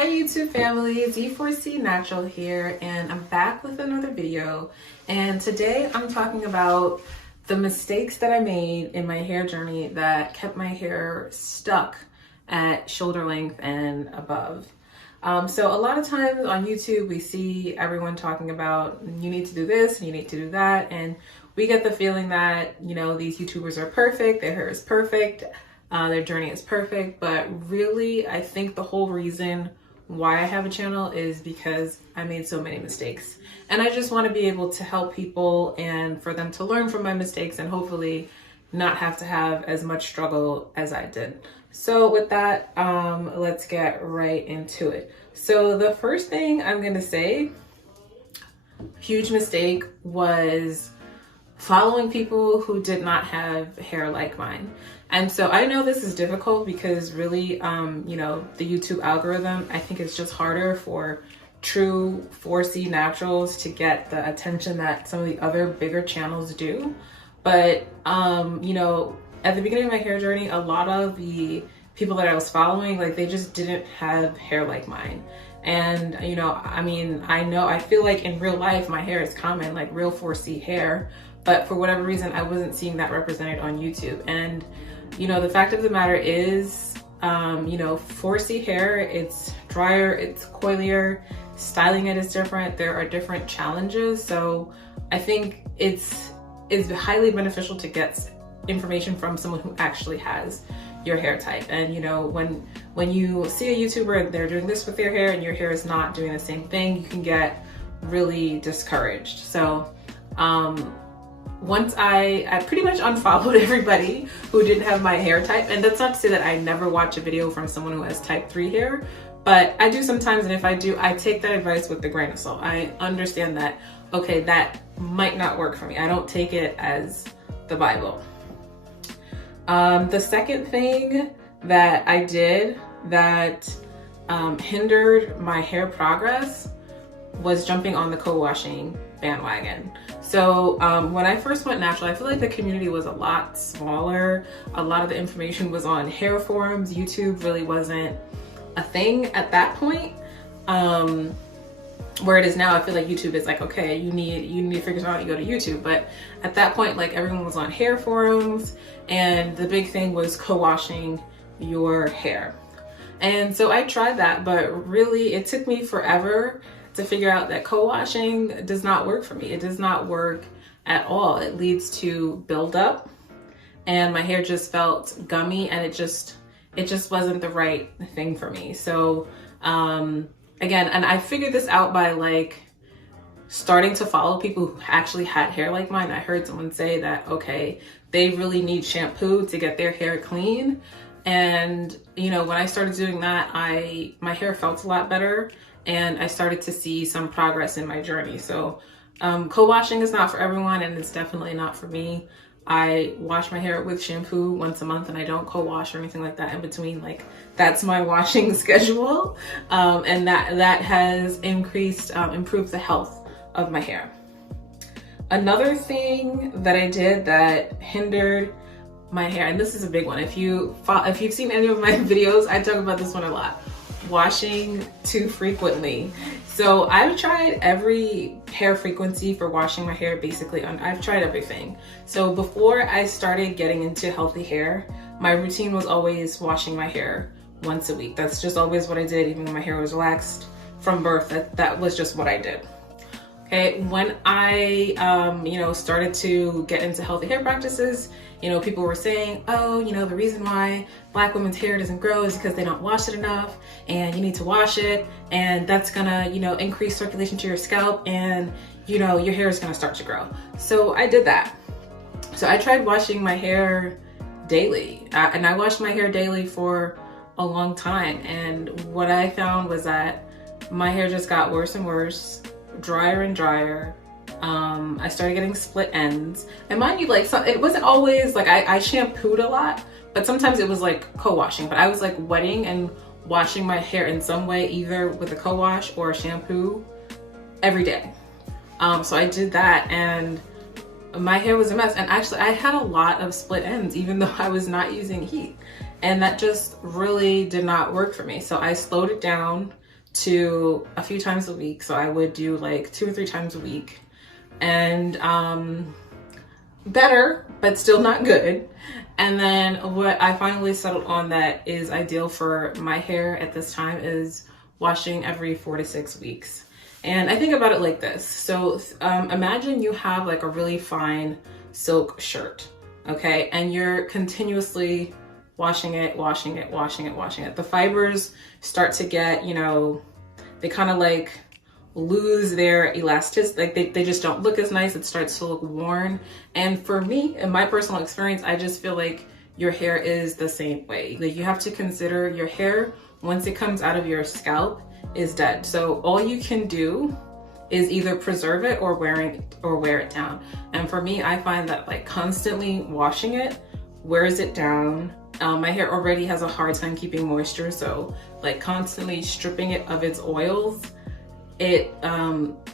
Hi YouTube family, Z4C Natural here, and I'm back with another video. And today I'm talking about the mistakes that I made in my hair journey that kept my hair stuck at shoulder length and above. So a lot of times on YouTube we see everyone talking about you need to do this and you need to do that, and we get the feeling that, you know, these YouTubers are perfect, their hair is perfect, their journey is perfect. But really, I think the whole reason why I have a channel is because I made so many mistakes, and I just want to be able to help people and for them to learn from my mistakes and hopefully not have to have as much struggle as I did. So with that, let's get right into it. So the first thing I'm going to say, huge mistake, was following people who did not have hair like mine. And so I know this is difficult because really, you know, the YouTube algorithm, I think it's just harder for true 4C naturals to get the attention that some of the other bigger channels do. But, you know, at the beginning of my hair journey, a lot of the people that I was following, like, they just didn't have hair like mine. And, you know, I feel like in real life, my hair is common, like real 4C hair. But for whatever reason, I wasn't seeing that represented on YouTube. And, you know, the fact of the matter is, you know, 4C hair, it's drier, it's coilier, styling it is different. There are different challenges. So I think it's highly beneficial to get information from someone who actually has your hair type. And, you know, when you see a YouTuber and they're doing this with their hair and your hair is not doing the same thing, you can get really discouraged. So, once I pretty much unfollowed everybody who didn't have my hair type. And that's not to say that I never watch a video from someone who has type 3 hair, but I do sometimes. And if I do, I take that advice with a grain of salt. I understand that, okay, that might not work for me. I don't take it as the Bible. The second thing that I did that hindered my hair progress was jumping on the co-washing bandwagon. So when I first went natural, I feel like the community was a lot smaller. A lot of the information was on hair forums. YouTube really wasn't a thing at that point. Where it is now, I feel like YouTube is like, okay, you need to figure it out, you go to YouTube. But at that point, like, everyone was on hair forums, and the big thing was co-washing your hair. And so I tried that, but really it took me forever to figure out that co-washing does not work for me. It does not work at all. It leads to buildup, and my hair just felt gummy, and it just wasn't the right thing for me. So again, and I figured this out by like starting to follow people who actually had hair like mine. I heard someone say that, okay, they really need shampoo to get their hair clean. And, you know, when I started doing that, my hair felt a lot better, and I started to see some progress in my journey. So co-washing is not for everyone, and it's definitely not for me. I wash my hair with shampoo once a month, and I don't co-wash or anything like that in between. Like, that's my washing schedule. And that has improved the health of my hair. Another thing that I did that hindered my hair, and this is a big one. If you've seen any of my videos, I talk about this one a lot. Washing too frequently. So I've tried every hair frequency for washing my hair, basically. I've tried everything. So before I started getting into healthy hair, my routine was always washing my hair once a week. That's just always what I did, even when my hair was relaxed from birth. That was just what I did. Okay, when I, you know, started to get into healthy hair practices, you know, people were saying, oh, you know, the reason why Black women's hair doesn't grow is because they don't wash it enough, and you need to wash it, and that's gonna, you know, increase circulation to your scalp, and, you know, your hair is gonna start to grow. So I did that. So I tried washing my hair daily, and I washed my hair daily for a long time. And what I found was that my hair just got worse and worse, drier and drier. I started getting split ends, and mind you, like, so it wasn't always like I shampooed a lot, but sometimes it was like co-washing. But I was like wetting and washing my hair in some way, either with a co-wash or a shampoo, every day. So I did that, and my hair was a mess. And actually, I had a lot of split ends, even though I was not using heat, and that just really did not work for me. So I slowed it down. to a few times a week. So I would do like 2 or 3 times a week, and better, but still not good. And then what I finally settled on that is ideal for my hair at this time is washing every 4 to 6 weeks. And I think about it like this. So imagine you have like a really fine silk shirt, okay? And you're continuously washing it. The fibers start to get, you know, they kind of like lose their elasticity, like they just don't look as nice. It starts to look worn. And for me, in my personal experience, I just feel like your hair is the same way. Like you have to consider your hair, once it comes out of your scalp, is dead. So all you can do is either preserve it or wear it down. And for me, I find that like constantly washing it wears it down. My hair already has a hard time keeping moisture, so like constantly stripping it of its oils, it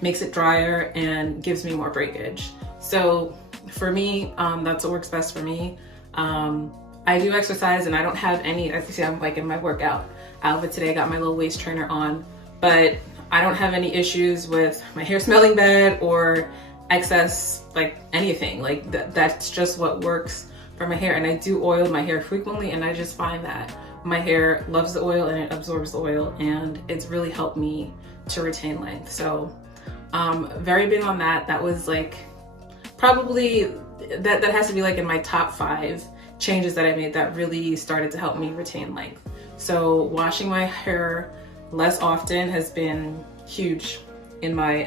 makes it drier and gives me more breakage. So for me, that's what works best for me. I do exercise and I don't have any, as you see, I'm like in my workout outfit today. I got my little waist trainer on, but I don't have any issues with my hair smelling bad or excess, like anything. Like that's just what works for my hair. And I do oil my hair frequently, and I just find that my hair loves the oil and it absorbs the oil, and it's really helped me to retain length. So very big on that. That was like probably that has to be like in my top 5 changes that I made that really started to help me retain length. So washing my hair less often has been huge in my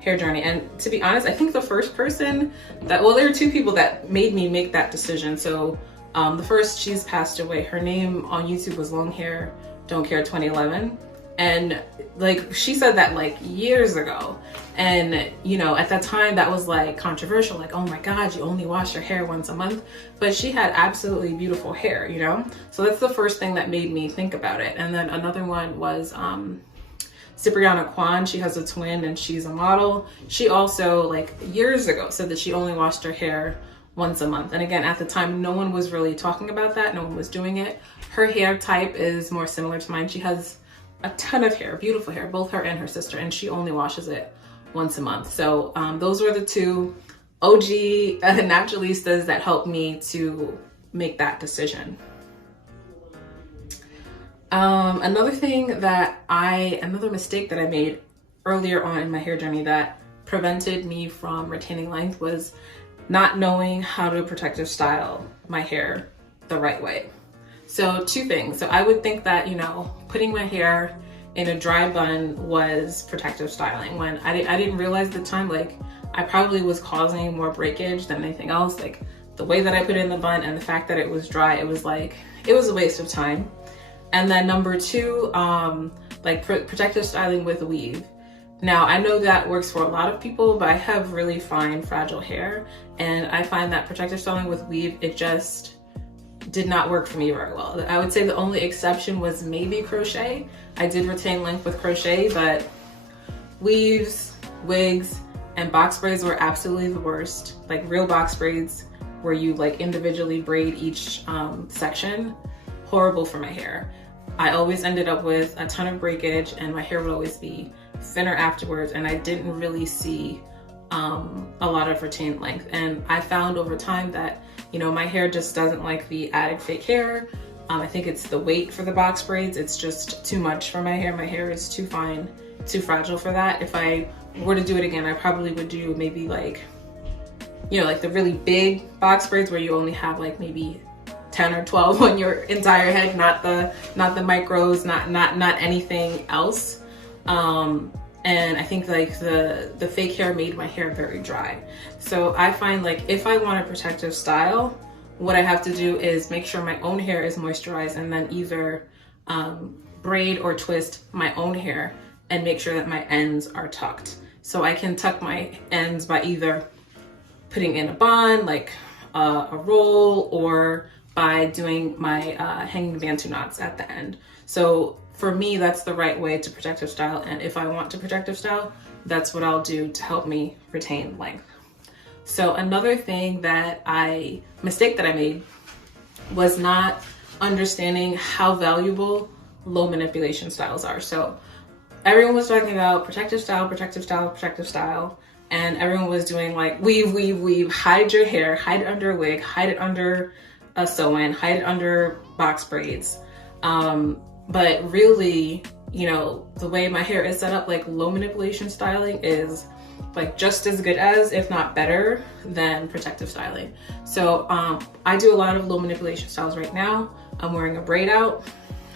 hair journey. And to be honest, I think the first person that, well, there are 2 people that made me make that decision. So the first, she's passed away. Her name on YouTube was Long Hair Don't Care 2011. And like, she said that like years ago. And you know, at that time that was like controversial, like, oh my God, you only wash your hair once a month. But she had absolutely beautiful hair, you know? So that's the first thing that made me think about it. And then another one was Cipriana Kwan. She has a twin and she's a model. She also like years ago said that she only washed her hair once a month. And again, at the time, no one was really talking about that. No one was doing it. Her hair type is more similar to mine. She has a ton of hair, beautiful hair, both her and her sister, and she only washes it once a month. So those were the 2 OG naturalistas that helped me to make that decision. Another mistake that I made earlier on in my hair journey that prevented me from retaining length was not knowing how to protective style my hair the right way. So 2 things. So I would think that, you know, putting my hair in a dry bun was protective styling, when I didn't realize at the time, like I probably was causing more breakage than anything else. Like the way that I put it in the bun and the fact that it was dry, it was a waste of time. And then number 2, like protective styling with weave. Now I know that works for a lot of people, but I have really fine, fragile hair. And I find that protective styling with weave, it just did not work for me very well. I would say the only exception was maybe crochet. I did retain length with crochet, but weaves, wigs, and box braids were absolutely the worst. Like real box braids where you like individually braid each section, horrible for my hair. I always ended up with a ton of breakage and my hair would always be thinner afterwards, and I didn't really see a lot of retained length. And I found over time that, you know, my hair just doesn't like the added fake hair. I think it's the weight for the box braids. It's just too much for my hair. My hair is too fine, too fragile for that. If I were to do it again, I probably would do maybe like, you know, like the really big box braids where you only have like maybe 10 or 12 on your entire head, not the micros, not anything else. And I think like the fake hair made my hair very dry. So I find like if I want a protective style, what I have to do is make sure my own hair is moisturized and then either braid or twist my own hair and make sure that my ends are tucked. So I can tuck my ends by either putting in a bun, like a roll, or by doing my hanging bantu knots at the end. So for me, that's the right way to protective style. And if I want to protective style, that's what I'll do to help me retain length. So another mistake that I made was not understanding how valuable low manipulation styles are. So everyone was talking about protective style, protective style, protective style. And everyone was doing like weave, weave, weave, hide your hair, hide it under a wig, hide it under a sew-in, hide it under box braids. But really, you know, the way my hair is set up, like low manipulation styling is like just as good as, if not better than protective styling. So I do a lot of low manipulation styles right now. I'm wearing a braid out.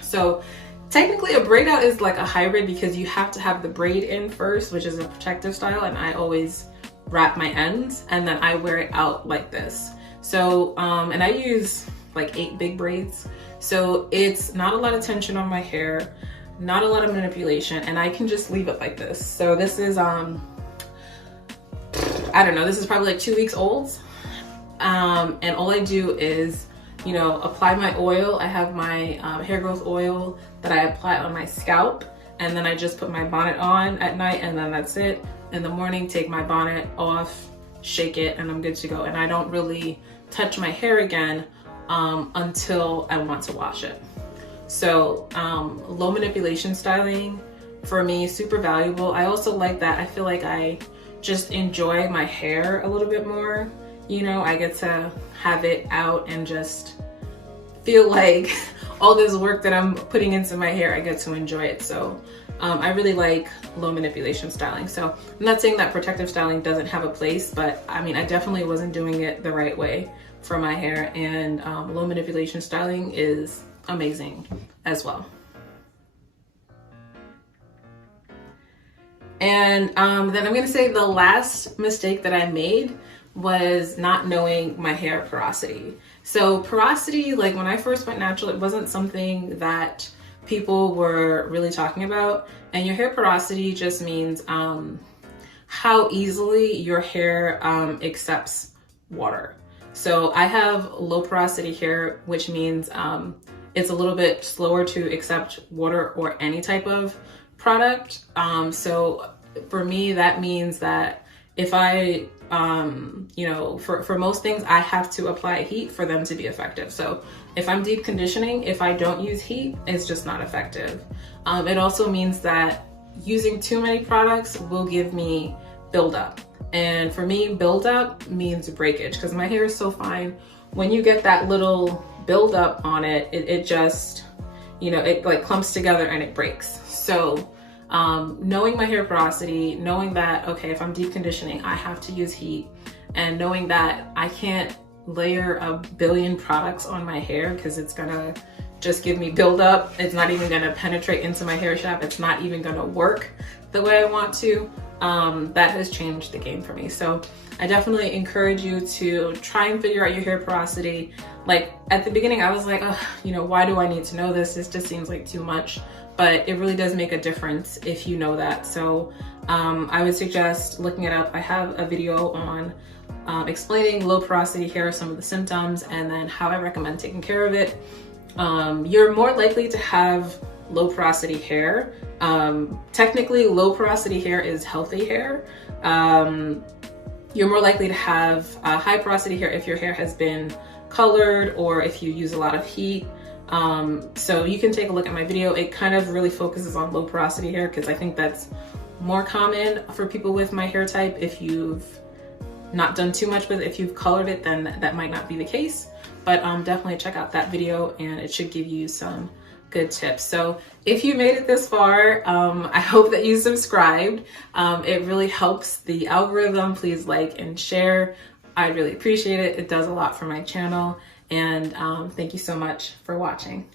So technically a braid out is like a hybrid because you have to have the braid in first, which is a protective style, and I always wrap my ends and then I wear it out like this. So, and I use like 8 big braids. So it's not a lot of tension on my hair, not a lot of manipulation, and I can just leave it like this. So this is, I don't know, this is probably like 2 weeks old. And all I do is, you know, apply my oil. I have my hair growth oil that I apply on my scalp, and then I just put my bonnet on at night, and then that's it. In the morning, take my bonnet off, shake it, and I'm good to go. And I don't really touch my hair again until I want to wash it. So low manipulation styling for me, super valuable. I also like that I feel like I just enjoy my hair a little bit more. You know, I get to have it out and just feel like all this work that I'm putting into my hair, I get to enjoy it. So I really like low manipulation styling. So I'm not saying that protective styling doesn't have a place, but I mean, I definitely wasn't doing it the right way for my hair, and low manipulation styling is amazing as well. And then I'm gonna say the last mistake that I made was not knowing my hair porosity. So porosity, like when I first went natural, it wasn't something that people were really talking about. And your hair porosity just means how easily your hair accepts water. So I have low porosity hair, which means it's a little bit slower to accept water or any type of product. So for me, that means that if I, you know, for most things, I have to apply heat for them to be effective. So if I'm deep conditioning, if I don't use heat, it's just not effective. It also means that using too many products will give me buildup. And for me, buildup means breakage, because my hair is so fine. When you get that little buildup on it, it just, you know, it like clumps together and it breaks. So knowing my hair porosity, knowing that, okay, if I'm deep conditioning, I have to use heat, and knowing that I can't layer a billion products on my hair because it's gonna just give me buildup. It's not even gonna penetrate into my hair shaft. It's not even gonna work the way I want to. That has changed the game for me. So I definitely encourage you to try and figure out your hair porosity. Like at the beginning, I was like, oh, you know, why do I need to know this? This just seems like too much. But it really does make a difference if you know that. So I would suggest looking it up. I have a video on explaining low porosity hair, some of the symptoms, and then how I recommend taking care of it. You're more likely to have low porosity hair. Technically, low porosity hair is healthy hair. You're more likely to have high porosity hair if your hair has been colored or if you use a lot of heat. So you can take a look at my video. It kind of really focuses on low porosity hair because I think that's more common for people with my hair type. If you've not done too much with it, if you've colored it, then that might not be the case. But definitely check out that video and it should give you some good tips. So if you made it this far, I hope that you subscribed. It really helps the algorithm. Please like and share. I really appreciate it. It does a lot for my channel. And thank you so much for watching.